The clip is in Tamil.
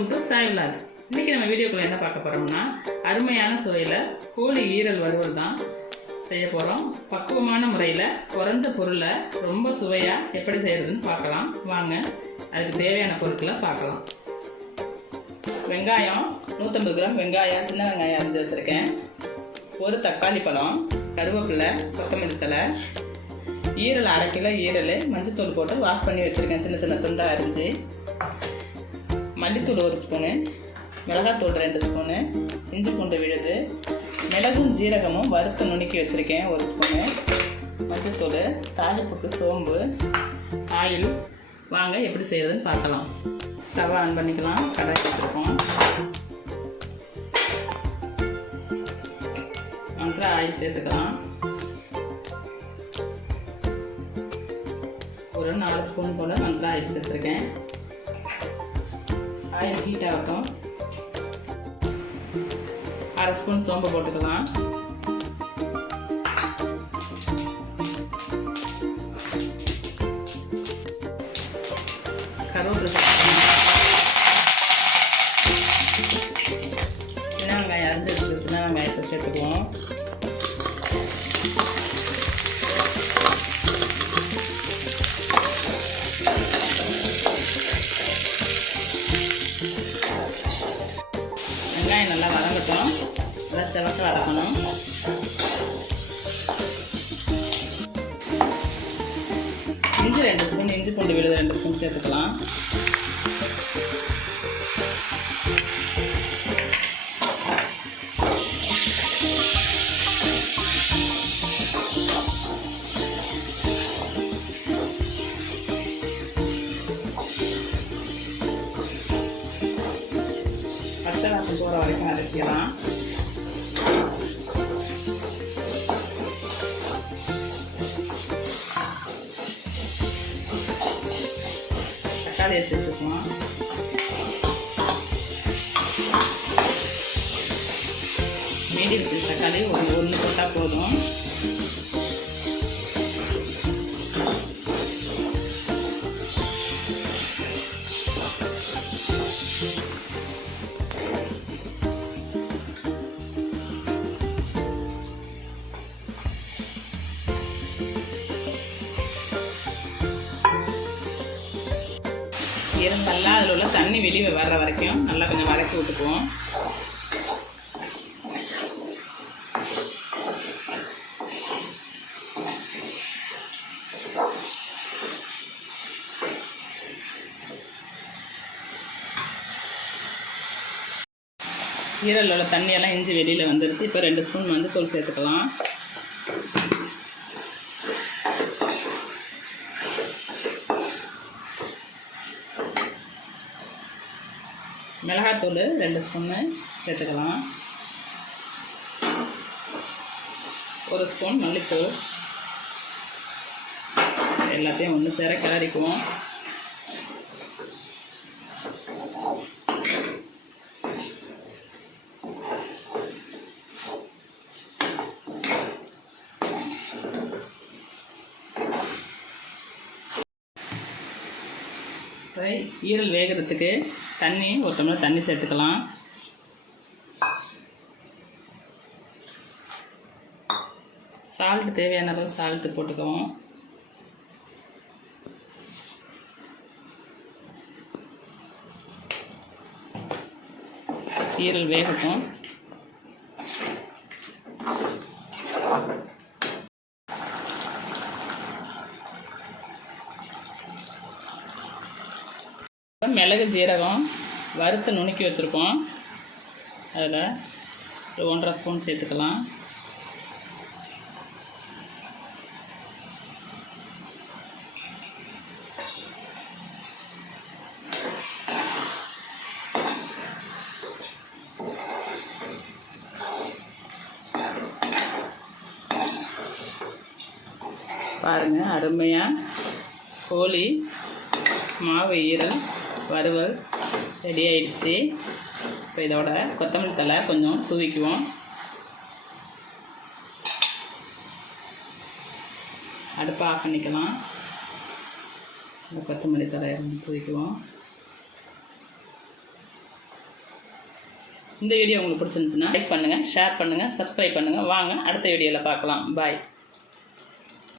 Welcome to Sai vlog. இன்றைக்கி நம்ம வீடியோக்குள்ள என்ன பார்க்க போகிறோம்னா அருமையான சுவையில் கோழி ஈரல் வறுவல் தான் செய்ய போகிறோம். பக்குவமான முறையில் குறைஞ்ச பொருளை ரொம்ப சுவையாக எப்படி செய்கிறதுன்னு பார்க்கலாம். வாங்க அதுக்கு தேவையான பொருட்களை பார்க்கலாம். வெங்காயம் 150 கிராம் வெங்காயம், சின்ன வெங்காயம் அரிஞ்சு வச்சுருக்கேன். ஒரு தக்காளி பழம், கருவேப்பிலை, கொத்தமல்லி தழை, ஈரல் 1/2 கிலோ ஈரல் மஞ்சத்தூள் போட்டு வாஷ் பண்ணி வச்சுருக்கேன். சின்ன சின்ன துண்டாக அரிஞ்சு, மல்லித்தூள் 1 ஸ்பூனு, மிளகாத்தூள் 2 ஸ்பூனு, இஞ்சி பூண்டு விழுது, மிளகும் ஜீரகமும் வறுத்து நுணுக்கி வச்சுருக்கேன் 1 ஸ்பூனு, மஞ்சத்தூள், தாளிப்புக்கு சோம்பு, ஆயில். வாங்க எப்படி செய்கிறதுன்னு பார்க்கலாம். ஸ்டவ் ஆன் பண்ணிக்கலாம். கடாய் வச்சுருக்கோம். அப்புறம் ஆயில் சேர்த்துக்கலாம். ஒரு 4 ஸ்பூன் போல் மந்த்ரா ஆயில் சேர்த்துருக்கேன். ஆயில் ஹீட் ஆகட்டும். 1/2 ஸ்பூன் சோம்பு போட்டுக்கலாம். கருவேப்பிலை, சின்ன வெங்காயம் அரிஞ்சு வச்சு சின்ன வெங்காயத்தை சேர்த்துக்குவோம். வெங்காயம் நல்லா வதங்கட்டும். நல்லா செவக்க வதக்கணும். இஞ்சி 2 ஸ்பூன், இஞ்சி பூண்டு விழுது 2 ஸ்பூன் சேர்த்துக்கலாம். பச்சை வாசம் போகிற வரைக்கும் அரைக்கலாம். தக்காளி சேர்த்துக்கலாம். மீடியம் சைஸ் தக்காளி ஒன்று போட்டால் போதும். இருந்தாலும் அதில் உள்ள தண்ணி வெளியே வர்ற வரைக்கும் நல்லா கொஞ்சம் வதக்கி விட்டுக்குவோம். ஈரல் உள்ள தண்ணியெல்லாம் இஞ்சி வெளியில் வந்துருச்சு. இப்போ 2 ஸ்பூன் மஞ்சத்தூள் சேர்த்துக்கலாம். மிளகாத்தூள் 2 ஸ்பூன்னு சேர்த்துக்கலாம். 1 ஸ்பூன் மல்லித்தூள். எல்லாத்தையும் ஒன்று சேர கிளறிக்குவோம். ஈரல் வேகிறதுக்கு தண்ணி 1 டம்ளர் தண்ணி சேர்த்துக்கலாம். சால்ட்டு தேவையான அளவு சால்ட்டு போட்டுக்குவோம். ஈரல் வேகட்டும். மிளகு ஜீரகம் வறுத்து நுணுக்கி வச்சுருக்கோம். அதில் 1.5 ஸ்பூன் சேர்த்துக்கலாம். பாருங்கள், அருமையாக கோழி மாவு ஈரல் வறுவல் ரெடி ஆயிடுச்சு. இப்போ இதோட கொத்தமல்லி தழை கொஞ்சம் தூவிக்குவோம். அடுப்பை ஆஃப் பண்ணிக்கலாம். கொத்தமல்லி தழை தூவிக்குவோம். இந்த வீடியோ உங்களுக்கு பிடிச்சிருந்துச்சுன்னா லைக் பண்ணுங்கள், ஷேர் பண்ணுங்கள், சப்ஸ்கிரைப் பண்ணுங்கள். வாங்க அடுத்த வீடியோவில் பார்க்கலாம். பாய்.